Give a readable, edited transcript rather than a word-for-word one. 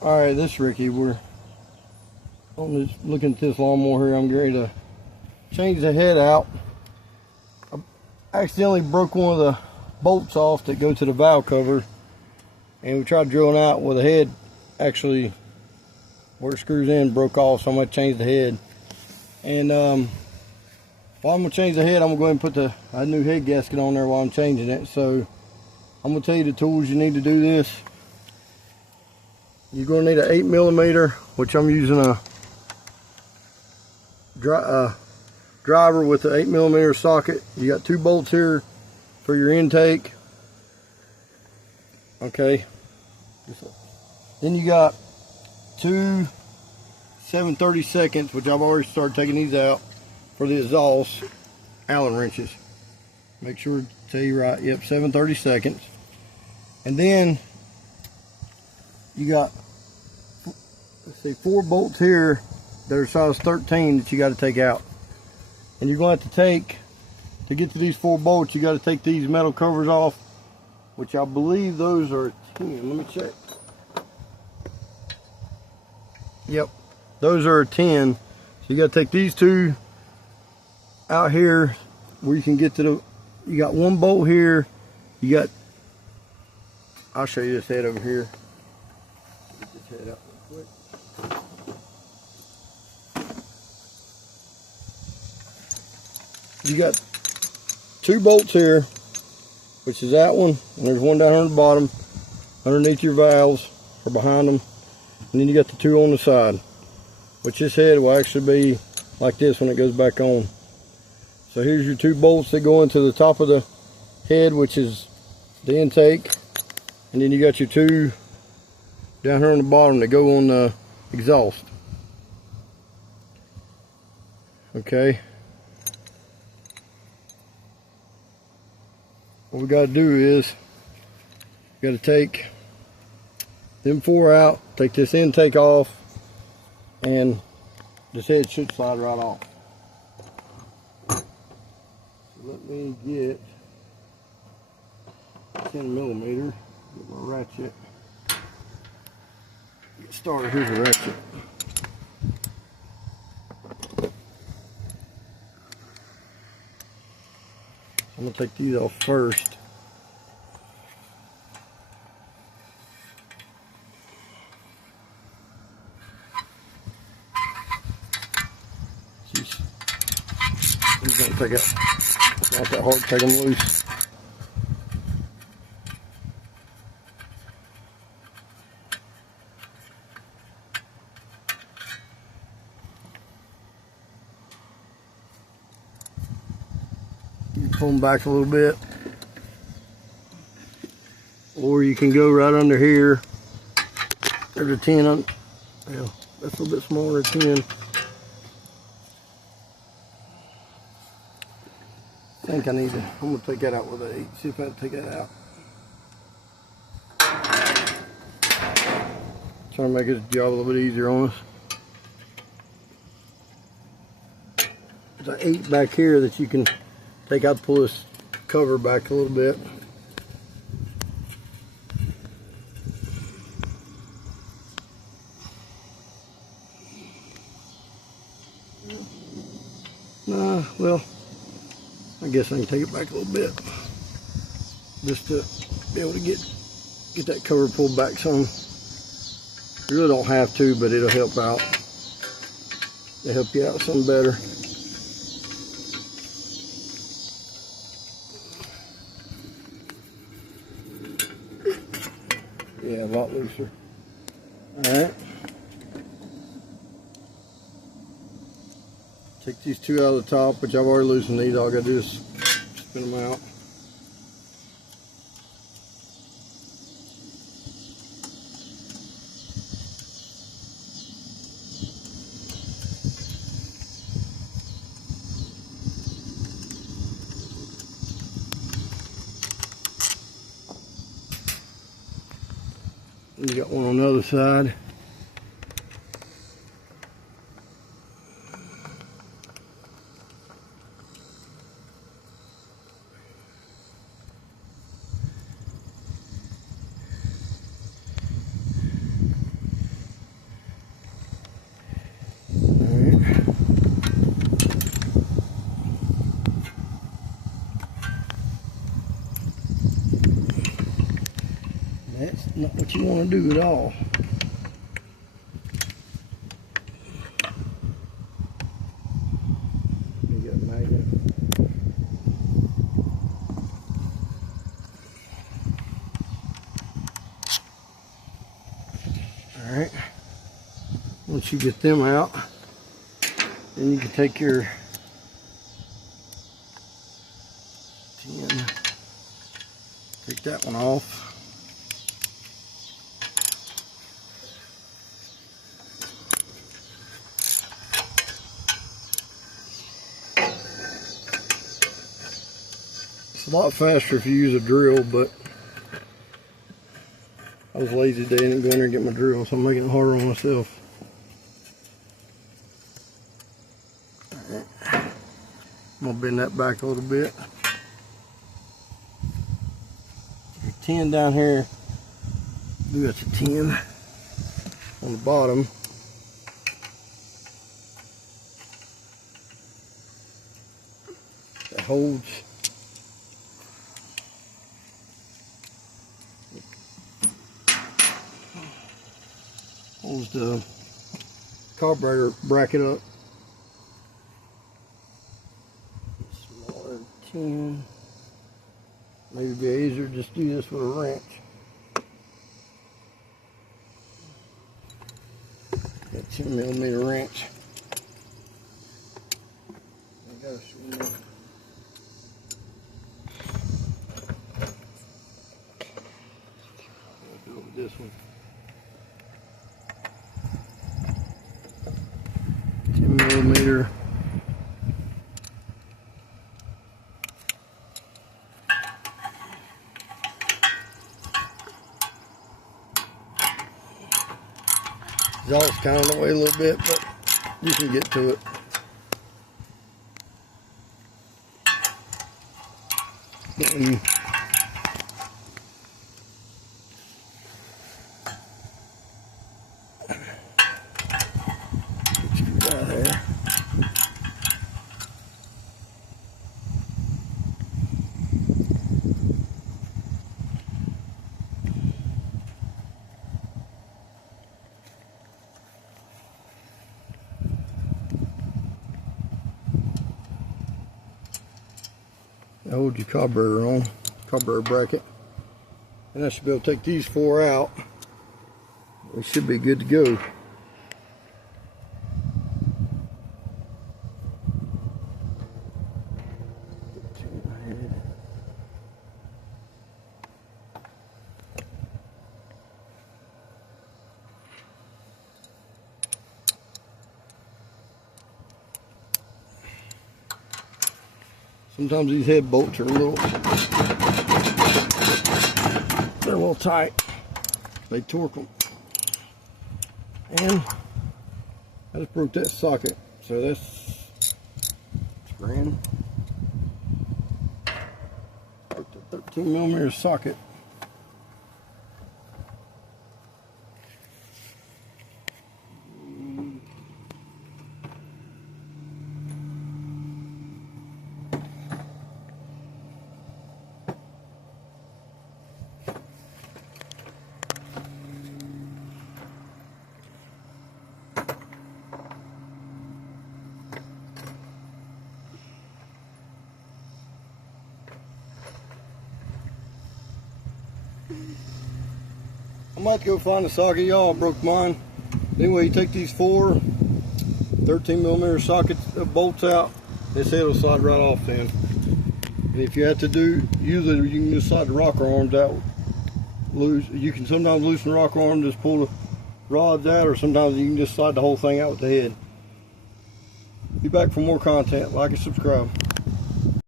Alright, this is Ricky. We're on this, looking at this lawnmower here. I'm ready to change the head out. I accidentally broke one of the bolts off that go to the valve cover, and we tried drilling out with the head actually where it screws in broke off, so I'm going to change the head. And while I'm going to change the head, I'm going to go ahead and put a new head gasket on there while I'm changing it. So I'm going to tell you the tools you need to do this. You're going to need an 8mm, which I'm using a driver with an 8mm socket. You got 2 bolts here for your intake. Okay. Then you got 2 7/32, which I've already started taking these out, for the exhaust Allen wrenches. Make sure to tell you right. Yep, 7/32. And then you got, let's see, 4 bolts here that are size 13 that you got to take out. And you're going to have to take, to get to these 4 bolts, you got to take these metal covers off, which I believe those are 10. Let me check. Yep, those are 10. So you got to take these 2 out here where you can get to the, you got 1 bolt here. You got, I'll show you this head over here. Get this head out real quick. You got 2 bolts here, which is that one, and there's one down here on the bottom underneath your valves or behind them. And then you got the 2 on the side, which this head will actually be like this when it goes back on. So here's your 2 bolts that go into the top of the head, which is the intake. And then you got your 2 down here on the bottom that go on the exhaust. Okay. What we got to do is, we got to take them 4 out, take this intake off, and this head should slide right off. So let me get 10mm, get my ratchet. Get started, here's the ratchet. I'm going to take these off first. These don't take it. It's not that hard to take them loose. You pull them back a little bit, or you can go right under here. There's a 10 on. Well, that's a little bit smaller, 10. I think I need to, I'm going to take that out with an 8, see if I can take that out. Trying to make this job a little bit easier on us. There's an 8 back here that you can take out to pull this cover back a little bit. Well, I guess I can take it back a little bit just to be able to get that cover pulled back some. You really don't have to, but it'll help out. It'll help you out some better. Yeah, a lot looser. Alright. Take these 2 out of the top, which I've already loosened these. All I gotta do is spin them out. And you got one on the other side. what you want to do at all. You got a magnet. All right. Once you get them out, then you can take your tin, take that one off. It's a lot faster if you use a drill, but I was lazy today and didn't go in there and get my drill, so I'm making it harder on myself. Alright. I'm going to bend that back a little bit. Your tin down here, you got your tin on the bottom. That holds the carburetor bracket up. Smaller tin. Maybe it'd be easier to just do this with a wrench. Got a 10mm wrench. I gotta show you. I'll do it with this one. 10mm. Exhaust kind of in the way a little bit, but you can get to it. And screw that there. Hold your carburetor on, carburetor bracket, and I should be able to take these four out. We should be good to go. Sometimes these head bolts are they're a little tight. They torque them. And I just broke that socket. So that's grand. Broke the 13mm socket. I might have to go find a socket, y'all. I broke mine. Anyway, you take these four 13mm sockets bolts out. This head will slide right off then. And if you have to use it, you can just slide the rocker arms out loose. You can sometimes loosen the rocker arm, just pull the rods out, or sometimes you can just slide the whole thing out with the head. Be back for more content. Like and subscribe.